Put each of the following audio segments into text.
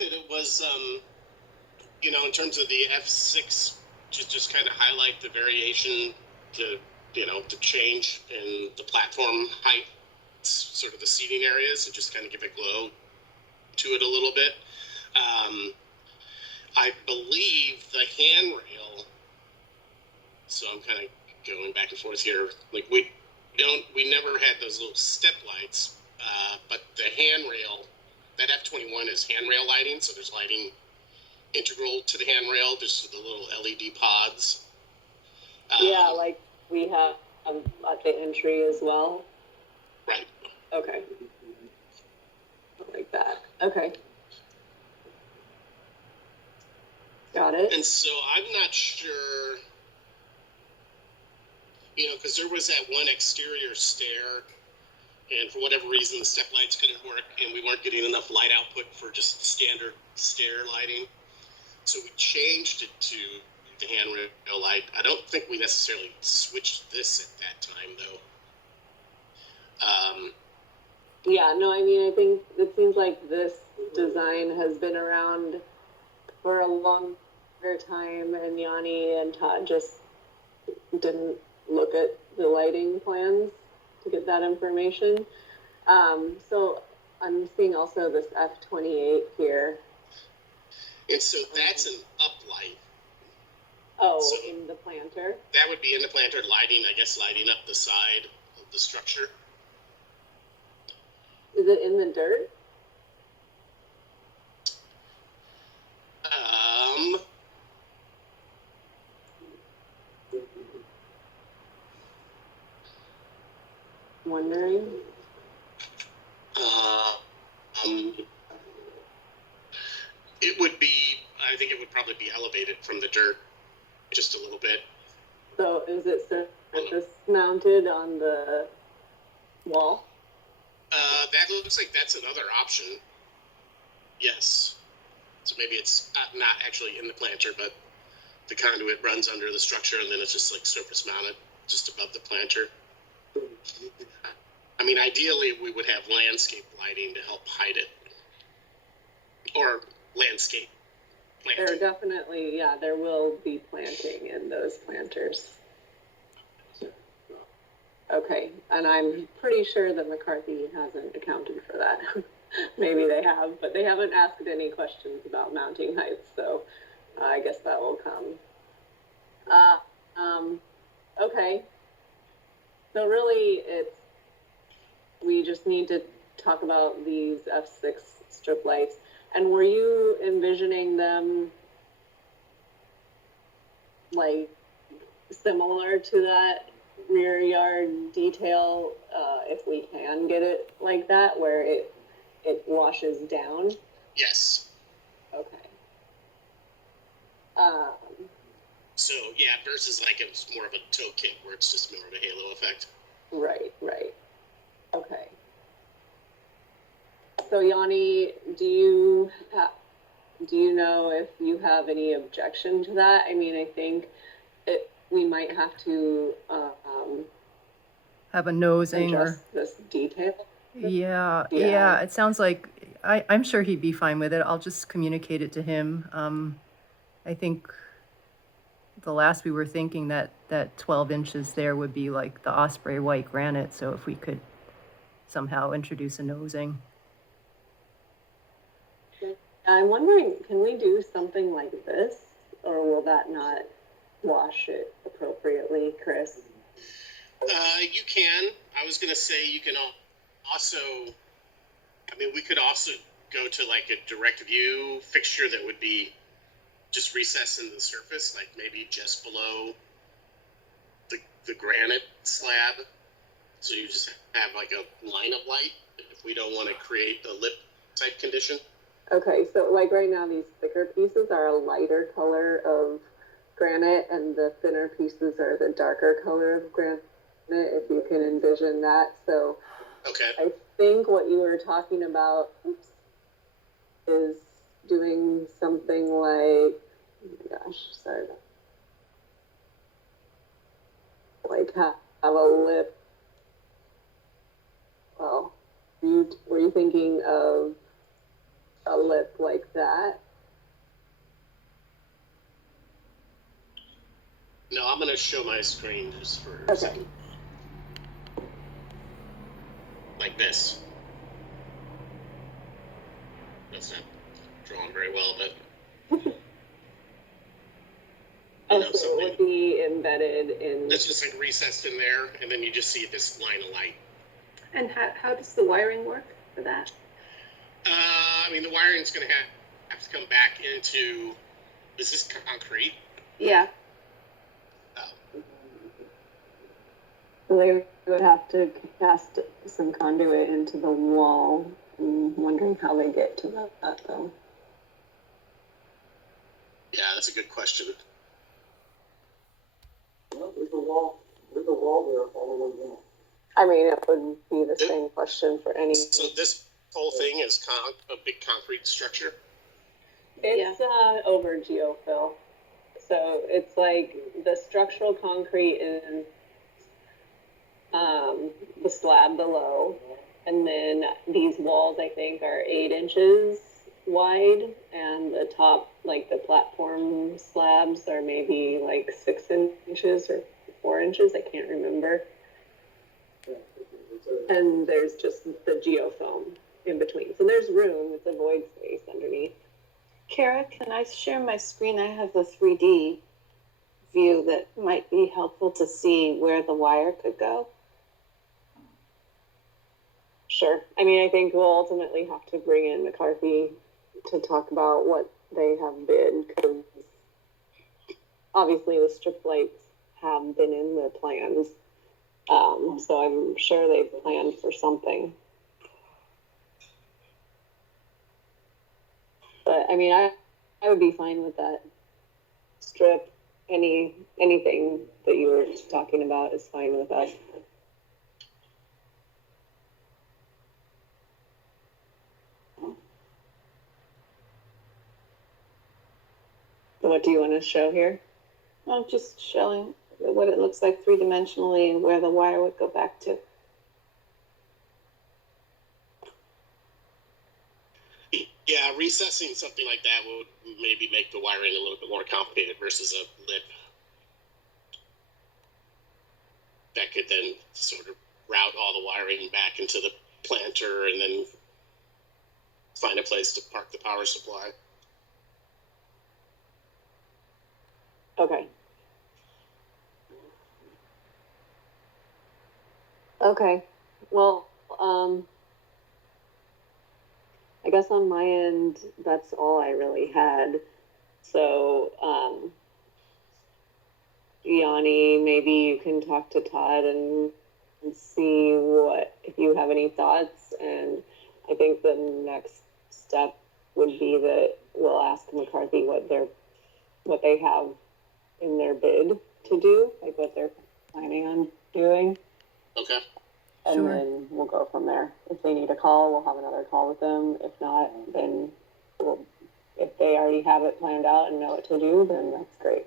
It was, in terms of the F6, just kind of highlight the variation to, to change in the platform height, sort of the seating areas, and just kind of give a glow to it a little bit. I believe the handrail, so I'm kind of going back and forth here. Like we never had those little step lights, but the handrail, that F21 is handrail lighting, so there's lighting integral to the handrail. There's the little LED pods. Yeah, like we have at the entry as well. Right. Okay. Like that. Okay. Got it. And so I'm not sure, because there was that one exterior stair, and for whatever reason the step lights couldn't work, and we weren't getting enough light output for just standard stair lighting. So we changed it to the handrail light. I don't think we necessarily switched this at that time, though. Yeah, no, I mean, I think it seems like this design has been around for a longer time, and Yanni and Todd just didn't look at the lighting plans to get that information. So I'm seeing also this F28 here. And so that's an uplight. Oh, so in the planter? That would be in the planter, lighting up the side of the structure. Is it in the dirt? Wondering. It would be, I think it would probably be elevated from the dirt just a little bit. So is it surface mounted on the wall? That looks like that's another option. Yes. So maybe it's not actually in the planter, but the conduit runs under the structure, and then it's just like surface mounted just above the planter. I mean, ideally, we would have landscape lighting to help hide it. Or landscape planting. There definitely, yeah, there will be planting in those planters. Okay, and I'm pretty sure that McCarthy hasn't accounted for that. Maybe they have, but they haven't asked any questions about mounting heights, so I guess that will come. Okay, so really we just need to talk about these F6 strip lights. And were you envisioning them like similar to that rear yard detail, if we can get it like that, where it washes down? Yes. Okay. So yeah, versus like it's more of a toe kick where it's just more of a halo effect. Right. Okay. So Yanni, do you know if you have any objection to that? I mean, I think we might have to have a nosing or this detail. Yeah. It sounds like I'm sure he'd be fine with it. I'll just communicate it to him. I think the last we were thinking that 12 inches there would be like the osprey white granite. So if we could somehow introduce a nosing. I'm wondering, can we do something like this, or will that not wash it appropriately, Chris? You can. I was going to say you can also, we could also go to like a direct view fixture that would be just recessed in the surface, like maybe just below the granite slab. So you just have like a line of light if we don't want to create a lip type condition. Okay, so like right now these thicker pieces are a lighter color of granite and the thinner pieces are the darker color of granite, if you can envision that. So okay. I think what you were talking about is doing something like, oh my gosh, sorry. Like have a lip. Well, were you thinking of a lip like that. No, I'm going to show my screen just for a Okay. second. Like this. That's not drawn very well, but Oh, so it would be embedded in. It's just like recessed in there, and then you just see this line of light. And how does the wiring work for that? I mean, the wiring's going to have to come back into. Is this concrete? Yeah. They would have to cast some conduit into the wall. I'm wondering how they get to that though. Yeah, that's a good question. There's a wall there all the way down. I mean, it would be the same question for any. So this whole thing is a big concrete structure? It's over geofill. So it's like the structural concrete is the slab below, and then these walls I think are 8 inches wide, and the top, like the platform slabs, are maybe like 6 inches or 4 inches. I can't remember. And there's just the geofoam in between. So there's room. It's a void space underneath. Kara, can I share my screen? I have the 3D view that might be helpful to see where the wire could go. Sure. I mean, I think we'll ultimately have to bring in McCarthy to talk about what they have bid, because obviously the strip lights have been in the plans. So I'm sure they've planned for something. But I mean, I would be fine with that strip. Anything that you were talking about is fine with us. So what do you want to show here? I'm just showing what it looks like 3-dimensionally and where the wire would go back to. Yeah, recessing something like that would maybe make the wiring a little bit more complicated versus a lip that could then sort of route all the wiring back into the planter and then find a place to park the power supply. Okay. Okay. Well, I guess on my end, that's all I really had. So, Yanni, maybe you can talk to Todd and see if you have any thoughts. And I think the next step would be that we'll ask McCarthy what they have in their bid to do, like what they're planning on doing. Okay. And Sure. then we'll go from there. If they need a call, we'll have another call with them. If not, then if they already have it planned out and know what to do, then that's great.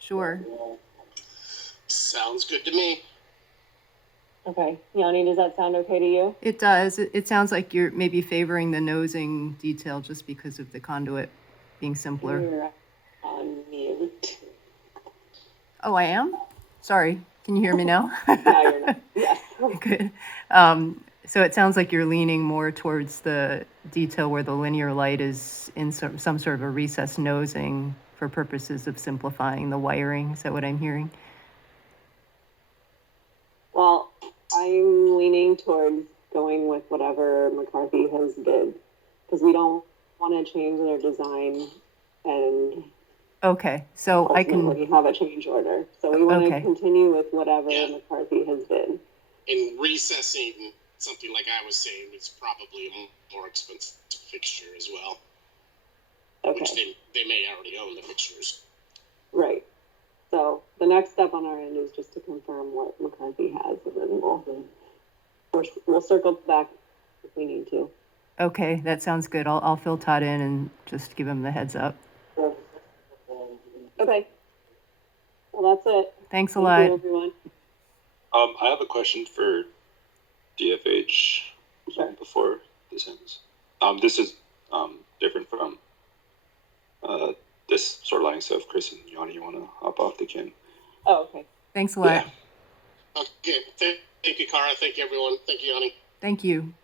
Sure. Sounds good to me. Okay. Yanni, does that sound okay to you? It does. It sounds like you're maybe favoring the nosing detail just because of the conduit being simpler. You're on mute. Oh, I am? Sorry. Can you hear me now? No, you're not. Yes. Good. So it sounds like you're leaning more towards the detail where the linear light is in some sort of a recessed nosing for purposes of simplifying the wiring. Is that what I'm hearing? Well, I'm leaning towards going with whatever McCarthy has bid, because we don't want to change their design and Okay, so I ultimately can, have a change order. So we want Okay. to continue with whatever Yeah. McCarthy has bid. And recessing something like I was saying is probably a more expensive fixture as well, which Okay, they may already own the fixtures. right. So the next step on our end is just to confirm what McCarthy has, and then we'll circle back if we need to. okay, that sounds good. I'll fill Todd in and just give him the heads up. Okay. Well, that's it. Thanks a Thank lot. you, everyone. I have a question for DFH Sure. before this ends. This is different from this sort of line. So if Chris and Yanni, you want to hop off, they can. Oh, okay. Thanks a lot. Yeah. Okay. Thank you, Kara. Thank you, everyone. Thank you, Yanni. Thank you.